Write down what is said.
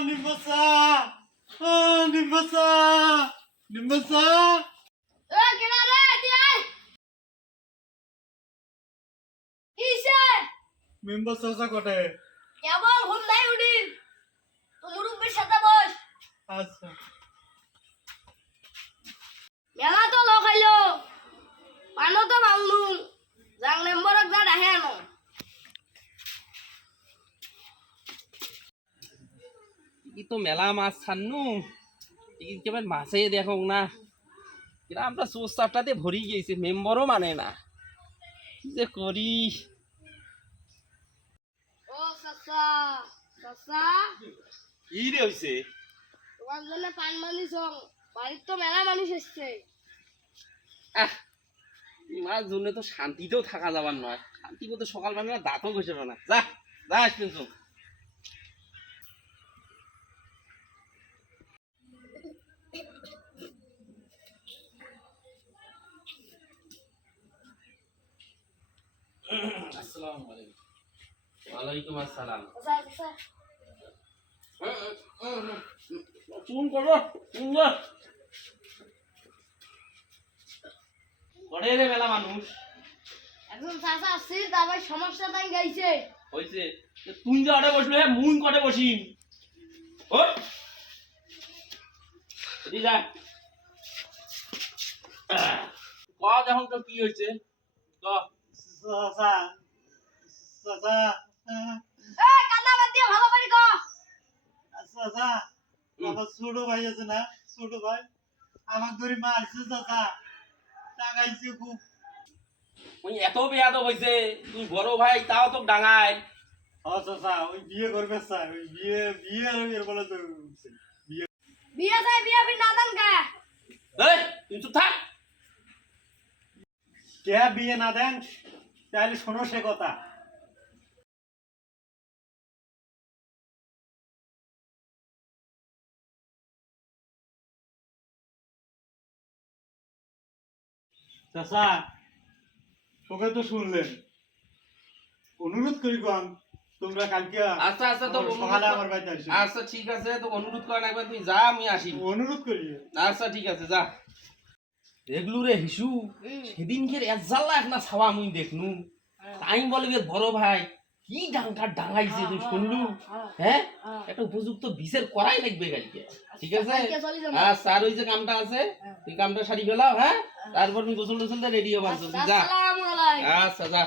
নিম্বসা নিম্বসা নিম্বসা এ কেনা রে তুই কিসে নিম্বসা কোটে কেবল ঘুম নাই উঠিন তো মুরুব্বির সাথে বস আচ্ছা মেলা তো লোক আইলো পানো তো ভাঙলু যাং নম্বরক যা রাহে আনো ই তো মেলা মাছ ছাড়নু কেবল মাছে দেখো না গ্রামটা চোর চাপটাতে ভরি গিয়েছে মেম্বরও মানে না কি যে করি ও সাসা সাসা ই রে হইছে তোমার জন্য পান মানিস বাড়ির তো মেলা মানুষ এসছে আহ এই মাছ ধরলে তো শান্তিতেও থাকা যাবার নয় শান্তি বলতে সকাল বেলা দাঁতও ঘষে না যা যা আসবেন তো আসসালামু আলাইকুম ওয়ালাইকুম আসসালাম সাসা চুন করো চুন করে রে মেলা মানুষ একজন সাসা আসছে তারপর সমস্যা তাই গাইছে হইছে তুই যে অর্ডার বসলো হ্যাঁ মুন কটে বসিম ও এদি যা ক যখন তো কি হয়েছে ক সাসা সাসা এ কান্না বাদ দিয়ে ভালো করে কো সাসা আমার ছোট ভাই আছে না ছোট ভাই আমার ধরে মারছে চাচা টাঙাইছে খুব ওই এত বেয়াদব হইছে তুই বড় ভাই তাও তো ডাঙায় চাচা ওই বিয়ে করবে স্যার ওই বিয়ে বিয়ে এর বলে তো বিয়া চাই বিয়া ফির না দান কা এই তুই চুপ থাক কে বিয়ে না দেন তাহলে শোনো সে কথা চাচা তোকে তো শুনলেন অনুরোধ করি কম তোমরা কালকে আচ্ছা আচ্ছা তো সকালে আমার বাড়িতে আসো আচ্ছা ঠিক আছে তো অনুরোধ করেন একবার তুই যা আমি আসি অনুরোধ করি আচ্ছা ঠিক আছে যা দেখলু রে হিসু সেদিনকে এজাল্লা একটা ছাওয়া মুই দেখনু তাই বলে যে বড় ভাই কি ডাঙ্কার ডাঙ্গাইছে তুই শুনলু হ্যাঁ একটা উপযুক্ত বিচার করাই লাগবে কালকে ঠিক আছে আচ্ছা আর ওই যে কামটা আছে তুই কামটা সারি ফেলাও হ্যাঁ তারপর তুমি গোসল টোসল রেডি হবার যা আসসালামু আলাইকুম আচ্ছা যা